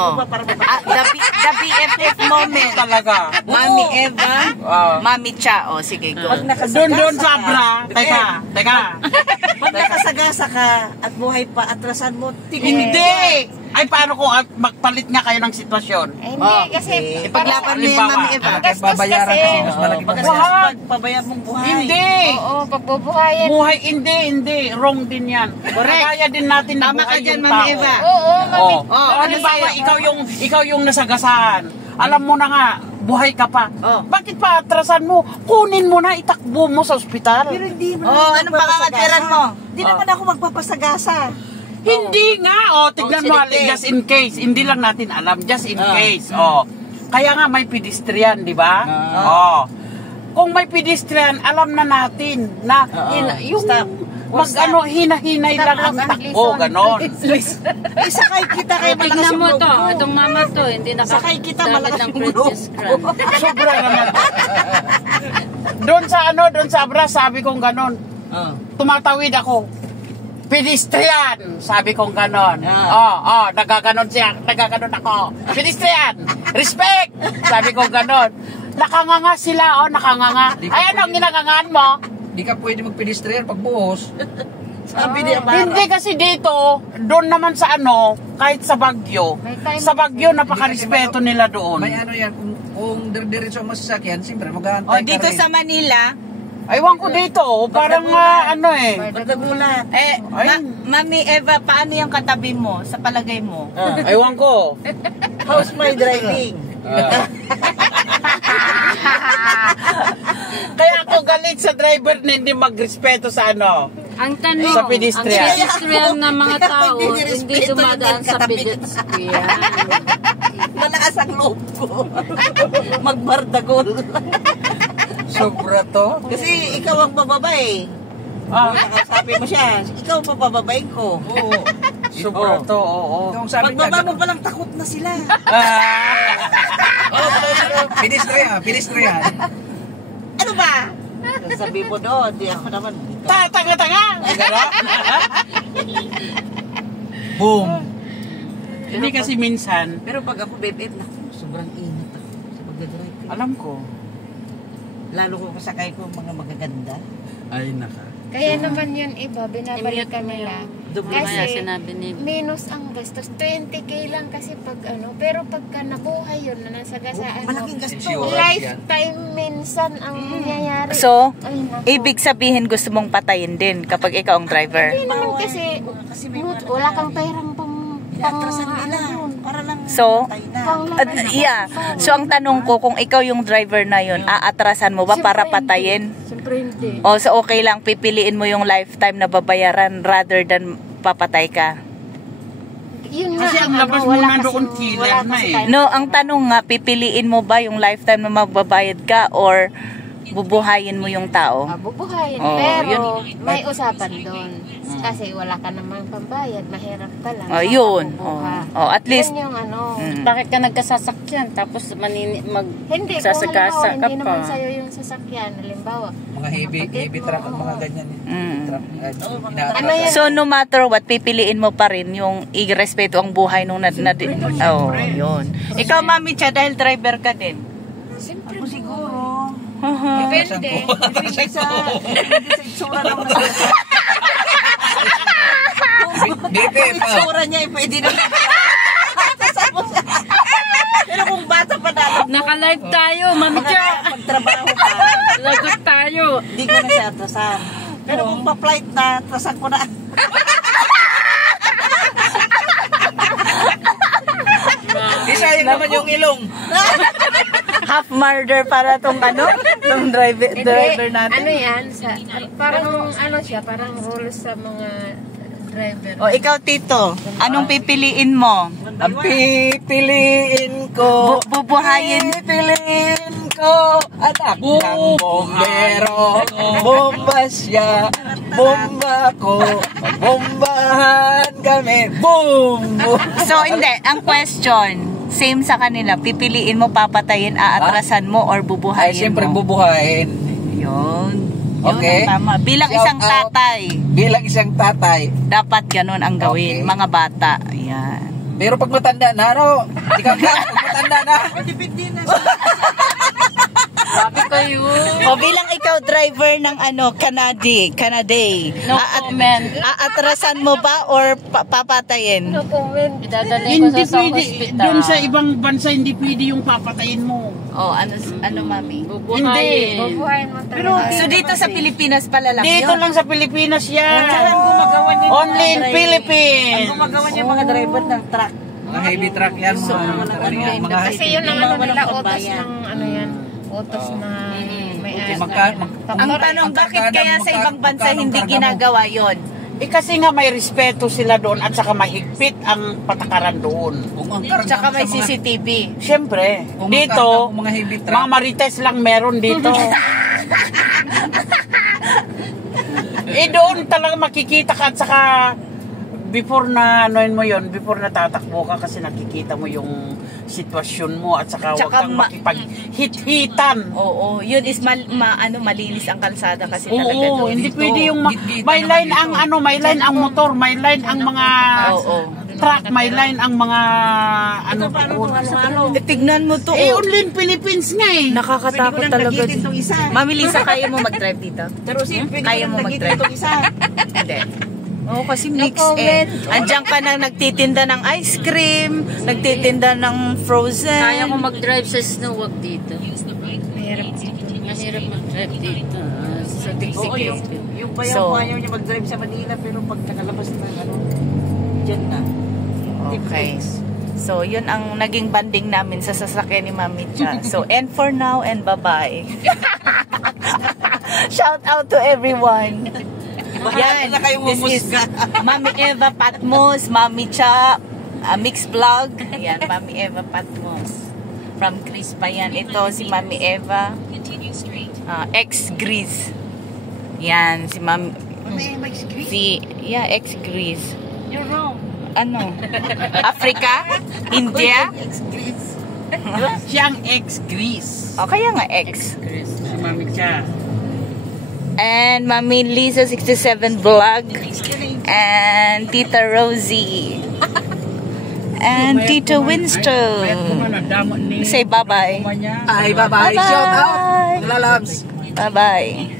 mo ba para the BFF moment. Talaga. Mami Eva, Mami Cha. O, sige, go. Doon sa abra. Teka. Pag nakasagasa ka at buhay pa, atrasan mo, Hindi! Ay, paano kung magpalit nga kayo ng sitwasyon? Hindi, kasi Ipaglaban mo yan, Mami Eva. babayaran kasi. mas malaki pagpabayaan mong buhay. Hindi! Oo, pagbubuhayan. Buhay, hindi. Wrong din yan. Kaya din natin na Tama ka buhay dyan, yung Mami tao. Eva. Oo, mami. Halimbawa, ikaw yung nasagasaan. Alam mo na nga, buhay ka pa. Bakit pa atrasan mo? Kunin mo na, itakbo mo sa ospital. Pero hindi mo Anong pangangatiran mo? Hindi naman ako magpapasagasa. Hindi nga, tignan mo, just in case. Hindi lang natin alam, just in case. Kaya nga may pedestrian, di ba? Kung may pedestrian, alam na natin na yung hinahinay lang ang takbo, ganon. Sakay kita kay malakas Tingnan yung mo loob to, ko. itong mama to, hindi Sakay kita, nakadapat malakas ng yung Princess loob ko. Crown. Sobra naman. Doon sa abra, sabi kong ganon. Tumatawid ako. Pedestrian! Sabi kong ganon. Nagaganon ako. Pedestrian! Respect! Sabi kong ganon. Nakanganga sila, nakanganga. Ay, anong ginangangaan mo? Di ka pwede magpedestrian pag buhos. Sabi niya, Hindi kasi dito, doon naman sa kahit sa Baguio. Sa Baguio, napaka-respeto nila doon. May ano yan, kung diretso ang masasakyan, siyempre mag-aantay Dito sa Manila, Aywan ko dito, parang Magdagulat. Mami Eva, paano yung katabi mo sa palagay mo? aywan ko. How's my driving? Kaya ako galit sa driver na hindi magrespeto sa Ang tanong, Sa pedestrian. ang pedestrian ng mga tao, Hindi hindi nirespeto dumadaan yung sa katabi. pedestrian. Malakas ang loob ko. Magbardagol. sobra to. Kasi ikaw ang bababay. Nakasabi mo siya, ikaw ang pabababain ko. Oo. Sobra to, Itong sabi niya, Pagbaba mo palang takot na sila. pedestrian. Ano ba? Sabi mo doon, di ako naman. Tanga-tanga! Boom. Hindi kasi minsan, Pero pag ako, babe, naku, sobrang init ako sa pagdadrive. alam ko. Lalo ko kasakay ko mga magaganda. Ay, naka. Kaya naman yun iba, binabalikan nila. Kaya Kasi sinabi ni minus ang gastos. 20K lang kasi pag pero pagka nabuhay yun na nasagasaan mo, Malaking gasto. lifetime minsan ang nangyayari. So, Ay, naku. ibig sabihin gusto mong patayin din kapag ikaw ang driver. Hindi naman kasi, wala kang perang Atrasan nila. Para lang So, matay na. So, ang tanong ko, kung ikaw yung driver na yun, aatrasan mo ba para patayin? Siyempre hindi. So okay lang, pipiliin mo yung lifetime na babayaran rather than papatay ka? Yun Kasi ang labas mo na doon killer na eh. No, ang tanong nga, pipiliin mo ba yung lifetime na magbabayad ka or bubuhayin mo yung tao? Bubuhayin. Oh, Pero may usapan doon. Kasi wala ka namang pambayad. Mahirap ka lang. Yun. Mabubuha. At least, Yun yung bakit ka nagkasasakyan tapos hindi kung sasagasa halimbawa, ka hindi pa. naman sa'yo yung sasakyan. Halimbawa, Mga heavy truck at mga ganyan. ano yan? so no matter what, pipiliin mo pa rin yung irespeto ang buhay nung yun. Ikaw, Mami Cha, dahil driver ka din. Ako siguro. Depende. Hindi sa itsura lang. Bipe Kung pa. itsura niya, pwede na. Pero kung bata pa na, Naka-live tayo, Mami Cha. pagtrabaho pa, Lagot tayo. hindi ko na siya atrasan. Pero kung pa-flight na, atrasan ko na. Isayang naman yung ilong. Half murder para tong driver natin. Ano yan? Parang siya, parang rules sa mga driver. O ikaw, Tito, anong pipiliin mo? Ang pipiliin ko. Bubuhayin. Pipiliin ko. Anak ng bombero. Bomba siya. Bomba ko. Bombahan kami. Boom! So hindi, ang question, same sa kanila, pipiliin mo, papatayin, aatrasan mo, or bubuhayin Ay, siyempre mo? bubuhayin. Yun. Okay. Ang tama. Bilang Shout isang out. tatay, Bilang isang tatay. dapat ganun ang gawin. Okay. Mga bata. Ayan. Pero pag matanda na, ano, di ka pag matanda na. Depende na. Sabi kayo. O bilang ikaw driver ng Canada. No comment. Aatrasan mo ba or papatayin? No comment. Idadalhin ko Hindi sa pwede, hospital. doon sa ibang bansa, hindi pwede yung papatayin mo. O ano mami? Bubuhayin. Bubuhayin mo talaga. So dito sa Pilipinas pala lang Dito yun? lang sa Pilipinas yan. Ang gumagawa niya. Only in Ang Philippines. gumagawa niya mga driver ng truck. Mga heavy truck yan. Mga Kasi yun ang ano nila, walang utos pambayan. ng ano yan. Utos na may Ang tanong, bakit kaya sa ibang bansa hindi ginagawa yon? Kasi nga may respeto sila doon at saka mahigpit ang patakaran doon. Kung ang karga Tsaka mo may sa mga- CCTV. Siyempre, kung ang dito, karga mo mga heavy truck, mga marites lang meron dito. Doon talaga makikita ka at saka before na anoin mo yon, before na tatakbo ka kasi nakikita mo yung sitwasyon mo at saka huwag Tsaka kang makipag-hit-hitan. Oo, yun is malinis ang kalsada kasi talaga Oo, doon. hindi Dito. pwede yung Git-gitan may naman line dito. ang ano, may line ang motor, may line ang mga Oo. truck, may line ang mga ano doon. Tignan mo to. Only in Philippines nga eh. Nakakatakot talaga. Itong isa. Mami Lisa, kaya mo mag-drive dito? Pero pwede Kaya ko mo lang mag-drive? itong isa. Hindi. Oo, kasi mix Andiyan ka na nagtitinda ng ice cream, nagtitinda ng frozen. Kaya ko mag-drive sa snow, wag dito. Mahirap mag-drive dito. Sa Oo, Dixie yung So- ayaw niya mag-drive sa Manila pero pag nakalabas na ano, dyan na. Okay. So, yun ang naging banding namin sa sasakyan ni Mami Cha. So, and for now, and bye-bye. Shout out to everyone. Yan, na kayong This is mumusga. Mami Eva Patmos, Mami Cha, Mix Vlog. Ayan, Mami Eva Patmos. From Chris pa yan. Ito si Mami Eva. Ex-Grease. Yan, si Mami... ex-Grease. You're wrong. Ano? Africa? India? Siyang ex-Greece. O, kaya nga ex. Si Mami Cha. And Mami Lisa 67 Vlog. And Tita Rosie. And Tita Winston. Say bye-bye. Ay, bye-bye. Shout out. Lalabs. Bye-bye.